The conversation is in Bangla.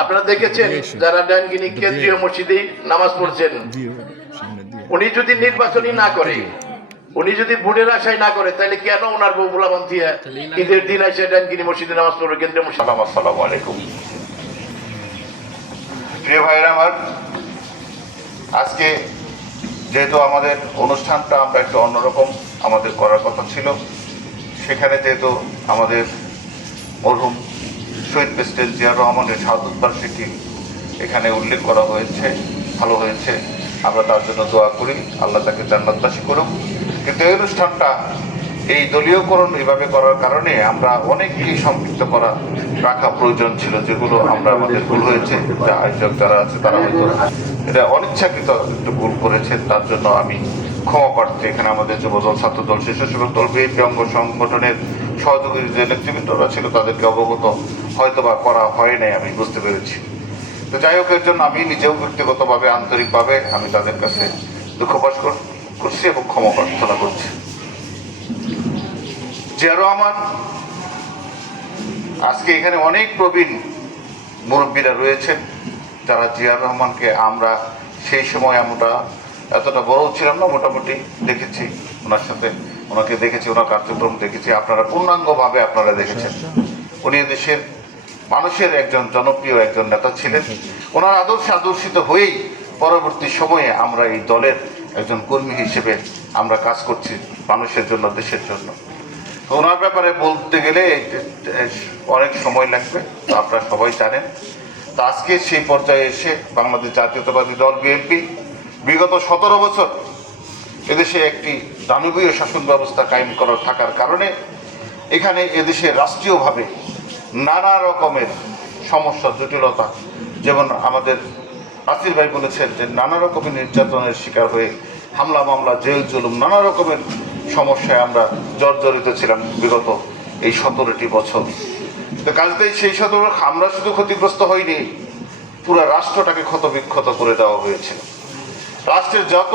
আপনারা দেখেছেন যারা ডানগিনি কেন্দ্রীয় মসজিদে নামাজ পড়ছেন, উনি যদি নির্বাচনী না করে, উনি যদি ভোটের আশায় না করে, তাহলে কেন ওনার বউ গোলাম দিয়ে ঈদের দিন এসে ডানগিনি মসজিদে নামাজ পড়বে? কেন্দ্রীয় মসজিদ। আসসালামু আলাইকুম। প্রিয় ভাইরা আমার, আজকে যেহেতু আমাদের অনুষ্ঠানটা আমরা একটু অন্যরকম আমাদের করার কথা ছিল, সেখানে যেহেতু আমাদের মরহুম শহীদ প্রেসিডেন্ট জিয়া রহমানের শাহাদত বার্ষিকী এখানে উল্লেখ করা হয়েছে, ভালো হয়েছে, আমরা তার জন্য দোয়া করি, আল্লাহ তাকে জান্নাতবাসী করুক। কিন্তু এই অনুষ্ঠানটা এই দলীয়করণ এভাবে করার কারণে আমরা অনেককেই সম্পৃক্ত করা রাখা প্রয়োজন ছিল, যেগুলো আমরা আমাদের ভুল হয়েছে, যা আয়োজক যারা আছে তারা হয়তো এটা অনিচ্ছাকৃত একটু ভুল করেছে, তার জন্য আমি ক্ষমা প্রার্থী। এখানে আমাদের যুবদল, ছাত্রদল, স্বেচ্ছাসেবক দল, বিএনপি অঙ্গ সংগঠনের সহযোগী যে নেতৃবৃন্দরা ছিল তাদেরকে অবগত হয়তোবা করা হয় নাই, আমি বুঝতে পেরেছি। তো যাই হোক, এর জন্য আমি নিজেও ব্যক্তিগতভাবে আন্তরিকভাবে আমি তাদের কাছে দুঃখ প্রকাশ করছি এবং ক্ষমা প্রার্থনা করছি। জিয়া রহমান, আজকে এখানে অনেক প্রবীণ মুরব্বীরা রয়েছেন যারা জিয়া রহমানকে আমরা সেই সময় আমরা এতটা বড় ছিলাম না, মোটামুটি দেখেছি ওনার সাথে, ওনাকে দেখেছি, ওনার কার্যক্রম দেখেছি, আপনারা পূর্ণাঙ্গভাবে আপনারা দেখেছেন। উনি দেশের মানুষের একজন জনপ্রিয় একজন নেতা ছিলেন। ওনার আদর্শে আদর্শিত হয়েই পরবর্তী সময়ে আমরা এই দলের একজন কর্মী হিসেবে আমরা কাজ করছি মানুষের জন্য, দেশের জন্য। ওনার ব্যাপারে বলতে গেলে অনেক সময় লাগবে, তো আপনারা সবাই জানেন। তো আজকে সেই পর্যায়ে এসে বাংলাদেশ জাতীয়তাবাদী দল বিএনপি বিগত 17 বছর এদেশে একটি দানবীয় শাসন ব্যবস্থা কায়েম করা থাকার কারণে এখানে এদেশে রাষ্ট্রীয়ভাবে নানা রকমের সমস্যা, জটিলতা, যেমন আমাদের আসির ভাই বলেছেন যে নানা রকমের নির্যাতনের শিকার হয়ে হামলা মামলা, জেল জুলুম, নানা রকমের সমস্যায় আমরা জর্জরিত ছিলাম বিগত এই 17টি বছর। তো কাজেই সেই আমরা শুধু ক্ষতিগ্রস্ত হইনি, পুরো রাষ্ট্রটাকে ক্ষতবিক্ষত করে দেওয়া হয়েছিল। রাষ্ট্রের যত